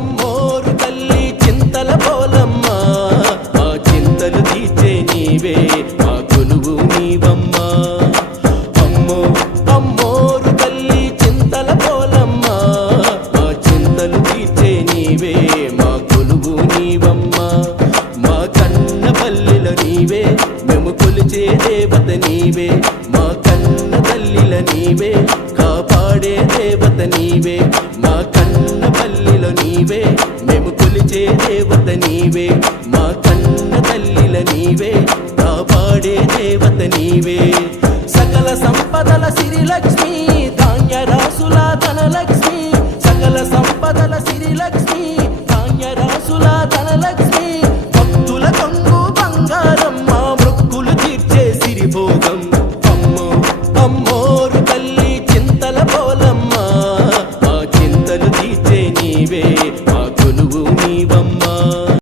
అమ్మోరు తల్లి చింతల పోలమ్మ మా చింతలు తీర్చే నీవే మా కొలువు నీవమ్మా అమ్మోరు తల్లి చింతల పోలమ్మ మా చింతలు తీర్చే నీవే మా కొలువు నీవమ్మా మా కన్న పల్లెల నీవే మేము కొలిచే దేవత నీవే మా కన్న తల్లిల నీవే కాపాడే దేవత నీవే మా కన్న పల్లెల నీవే మేము కొలిచే దేవత నీవే మా కన్న తల్లిల నీవే కాపాడే దేవత నీవే సకల సంపదల సిరిలక్ష్మి ధాన్య రాసుల ధనలక్ష్మి సకల సంపదల సిరిలక్ష్మి ధాన్య రాసుల ధనలక్ష్మి భక్తుల కొంగు బంగారం మా మృక్కులు తీర్చే సిరిభోగం అమ్మోరు తల్లి చింతల పోలమ్మ మా చింతలు తీర్చే నీవే మా కొలువు నీ